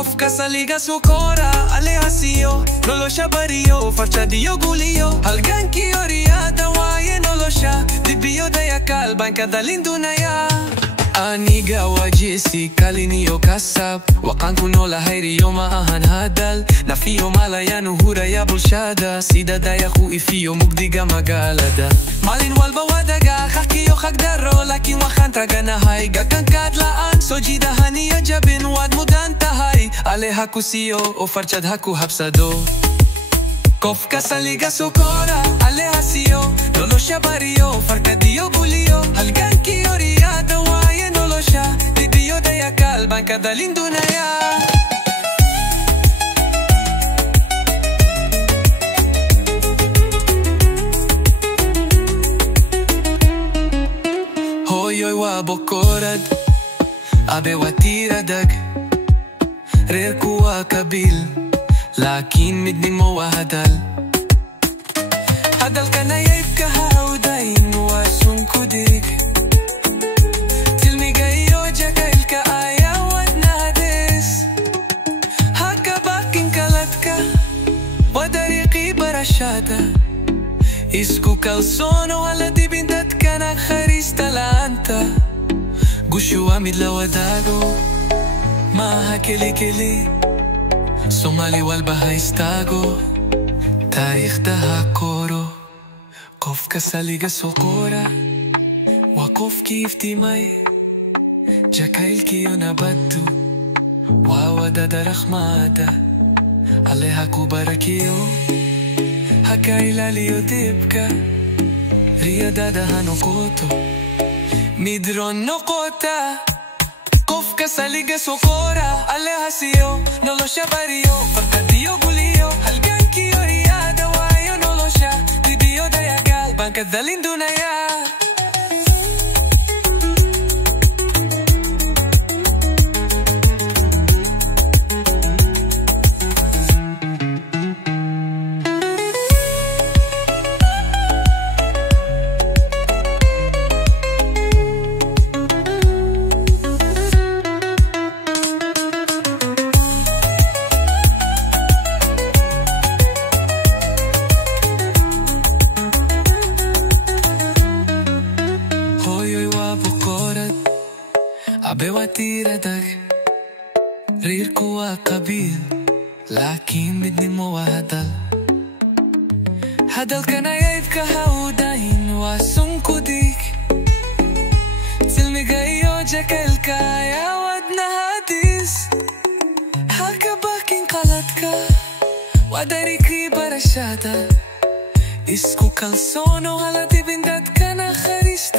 Qofka sa liga su kora ale hasio non lo shabario faccia dio gulio halganki oriada waye non lo sha dibio daya kalba in kada lindunaya aniga wajisi kaliniyo kasab waqanku nola hayri yoma ahan hadal nafiyo malaya nuhura ya bulshada sida daya khu ifiyo mugdiga magalada malin walba wadaga hakiyo khagdaro lakin waxan tagana hayga kan kadlaan sojida haniya jabin wad mudanta hay ale hakusiyo o farchad haku habsado Qofka sa liga su kora ale hasio non lo shabario farkadiyo bulio halganki oriada waye non lo sha dibio daya kalba in kada lindunaya hoyoy wa bokorad abe watiradag rerku wa kabil lakin midning mo wa hadal ka na yibka haudain wa sunkudik tilmigayo jakailka ayawad nades haka bakin kalatka wadariqi barashada isku kalsono ala dibindat kana kharista laanta gushu amid la wadago ma kili kili Somali walbaha istago Taikhdaha koro Qofka sa liga su kora Wa qofki iftimay Jakailki yonabaddu Wa wadada rakhmada Aleha kubarakiyo Haka ilaliyo dibka Riyadada hanukoto Midron nokota Qofka sa liga su kora ale hasio non lo shabario farkadiyo gulio halganki oriada wayo non lo sha dibio daya kalba in kada lindunaya abe watiradag rirku wa qabil lakin midning mo wa hadal kana yibka haudain wa sunkudik tilmigayo jakailka ayawad nahadis haka bakin qaladka wadariki barashada isku kalsono ala dibindat kana kharista